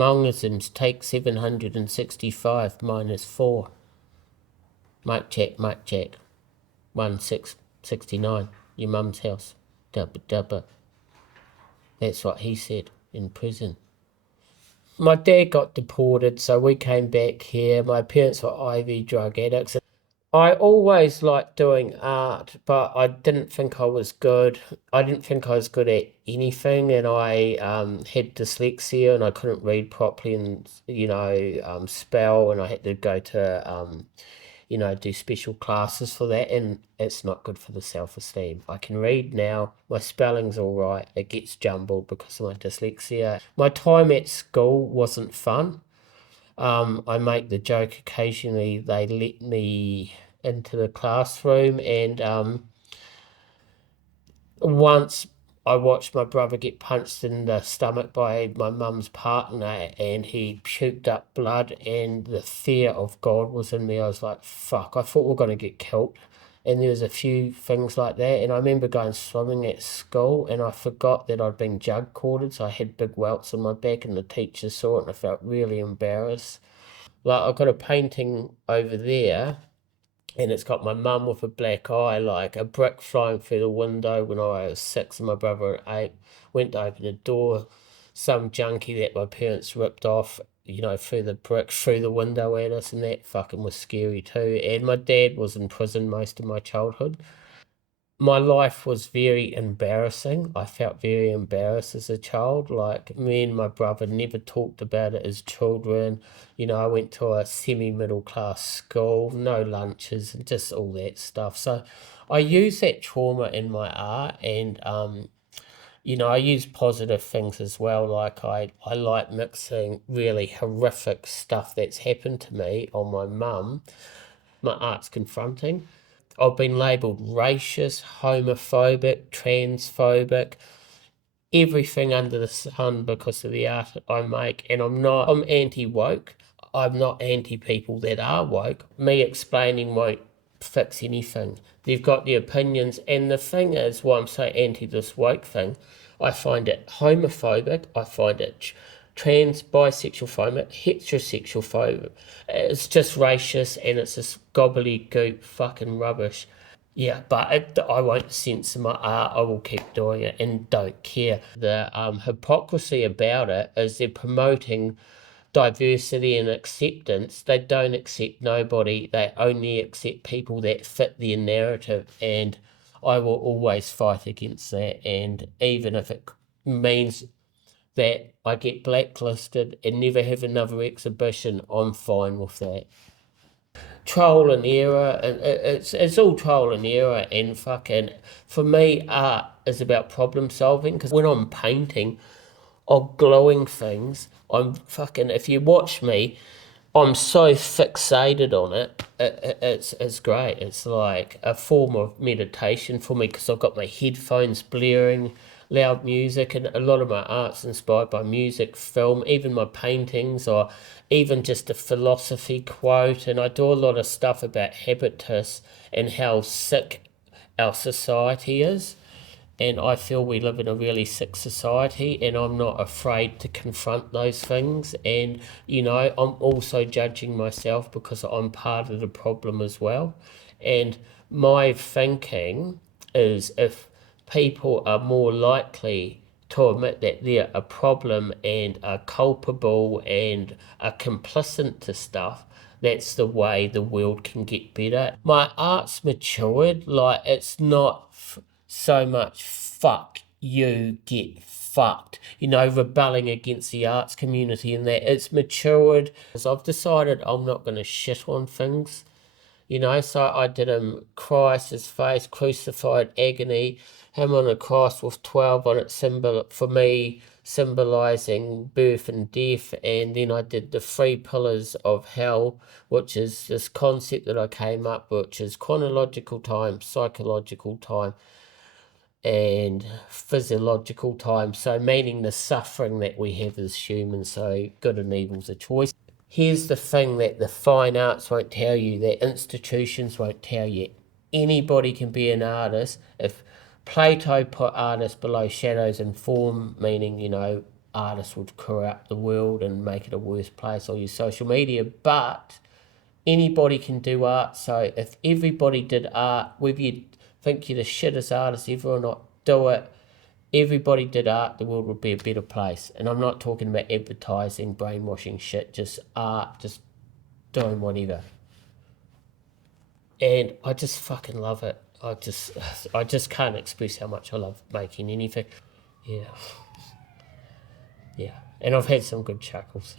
Monisms, take 765 minus 4. Mic check, 1669. Your mum's house. Dubba dubba. That's what he said in prison. My dad got deported, so we came back here. My parents were IV drug addicts. I always liked doing art, but I didn't think I was good. I didn't think I was good at anything, and I had dyslexia, and I couldn't read properly, and spell, and I had to go to do special classes for that, and it's not good for the self-esteem. I can read now, my spelling's all right, it gets jumbled because of my dyslexia. My time at school wasn't fun. I make the joke occasionally they let me into the classroom, and once I watched my brother get punched in the stomach by my mum's partner, and he puked up blood, and the fear of God was in me. I was like, fuck, I thought we were going to get killed. And there was a few things like that. And I remember going swimming at school, and I forgot that I'd been jug corded, so I had big welts on my back, and the teacher saw it, and I felt really embarrassed. Like, I've got a painting over there, and it's got my mum with a black eye, like a brick flying through the window when I was 6 and my brother at 8. Went to open the door, some junkie that my parents ripped off, through the brick, through the window at us, and that fucking was scary too. And my dad was in prison most of my childhood. My life was very embarrassing. I felt very embarrassed as a child. Like, me and my brother never talked about it as children. I went to a semi-middle class school, no lunches, and just all that stuff. So I use that trauma in my art, and I use positive things as well. Like, I like mixing really horrific stuff that's happened to me on my mum. My art's confronting. I've been labelled racist, homophobic, transphobic, everything under the sun because of the art I make. And I'm anti-woke. I'm not anti-people that are woke. Me explaining won't fix anything. They've got the opinions. And the thing is, why I'm so anti this woke thing, I find it homophobic. I find it trans, bisexual phobic, heterosexual phobic. It's just racist, and it's just gobbledygook fucking rubbish. Yeah, but I won't censor my art. I will keep doing it and don't care. The hypocrisy about it is they're promoting diversity and acceptance. They don't accept nobody. They only accept people that fit their narrative, and I will always fight against that. And even if it means that I get blacklisted and never have another exhibition, I'm fine with that. Trial and error, and it's all trial and error, and fucking, for me, art is about problem solving, because when I'm painting or glowing things, I'm fucking, if you watch me, I'm so fixated on it. It's great. It's like a form of meditation for me, because I've got my headphones blaring loud music, and a lot of my art's inspired by music, film, even my paintings, or even just a philosophy quote. And I do a lot of stuff about habitus and how sick our society is. And I feel we live in a really sick society, and I'm not afraid to confront those things. And, I'm also judging myself because I'm part of the problem as well. And my thinking is, if people are more likely to admit that they're a problem and are culpable and are complicit to stuff, that's the way the world can get better. My art's matured. Like, it's not so much fuck you, get fucked, rebelling against the arts community, and that it's matured. So I've decided I'm not going to shit on things, so I did him, Christ, his face, crucified, agony, him on a cross with 12 on it, for me, symbolizing birth and death. And then I did the 3 pillars of hell, which is this concept that I came up, which is chronological time, psychological time, and physiological time. So meaning the suffering that we have as humans. So good and evil's a choice. Here's the thing that the fine arts won't tell you, that institutions won't tell you. Anybody can be an artist. If Plato put artists below shadows and form, meaning, artists would corrupt the world and make it a worse place or use social media, but anybody can do art. So if everybody did art, whether you think you're the shittest artist ever or not, do it. Everybody did art, the world would be a better place. And I'm not talking about advertising, brainwashing shit, just art, just doing whatever. And I just fucking love it. I just can't express how much I love making anything. Yeah. Yeah. And I've had some good chuckles.